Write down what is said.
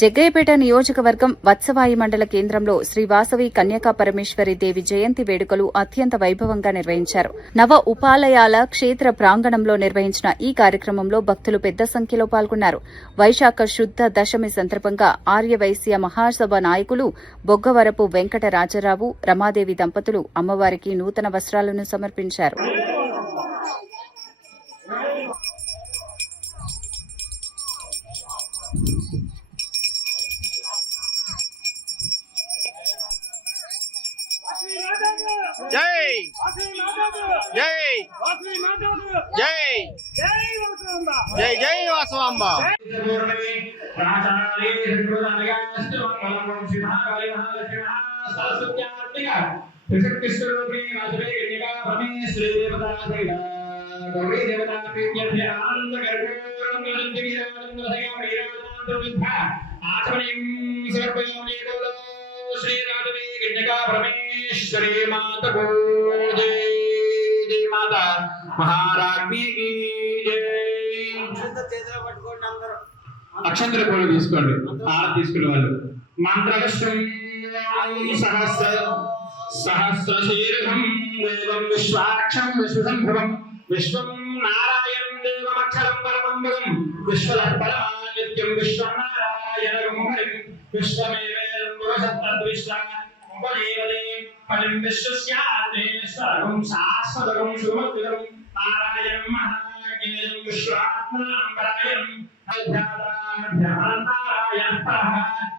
జగ్గయ్యపేట నియోజకవర్గం వత్సవాయి మండల కేంద్రంలో శ్రీ వాసవి కన్యకా పరమేశ్వరి దేవి జయంతి వేడుకలు అత్యంత వైభవంగా నిర్వహించారు. నవ ఉపాలయాల క్షేత్ర ప్రాంగణంలో నిర్వహించిన ఈ కార్యక్రమంలో భక్తులు పెద్ద సంఖ్యలో పాల్గొన్నారు. వైశాఖ శుద్ధ దశమి సందర్భంగా ఆర్యవైశ్య మహాసభ నాయకులు బొగ్గవరపు వెంకట రాజారావు, రమాదేవి దంపతులు అమ్మవారికి నూతన వస్త్రాలను సమర్పించారు. జై జై జై జై జై వాసవాంబ. श्री राधवे कन्यका परमेश्वरी माता को जय जय माता महारानी की जय. అక్షంతర పూలు తీసుకోండి, హారతి తీసుకునే వాళ్ళు. మంత్రవిశ్వం సహస్రశీర్షం దేవం విశ్వాక్షం విశ్వసంభవం విశ్వం నారాయణం దేవమక్షరం పరమం విశ్వపరమానిత్యం విశ్వం నారాయణం విశ్వమేవేదం పురుషత్తద్విశ్వం ఉపదేవదే ఫలం విశ్వస్యాతే సర్వం శాశ్వతం సుమతిరం నారాయణం మహాజ్ఞేయం విశ్వాత్మనాం పరాయణం అధ్యాత్మ నారాయణ పరః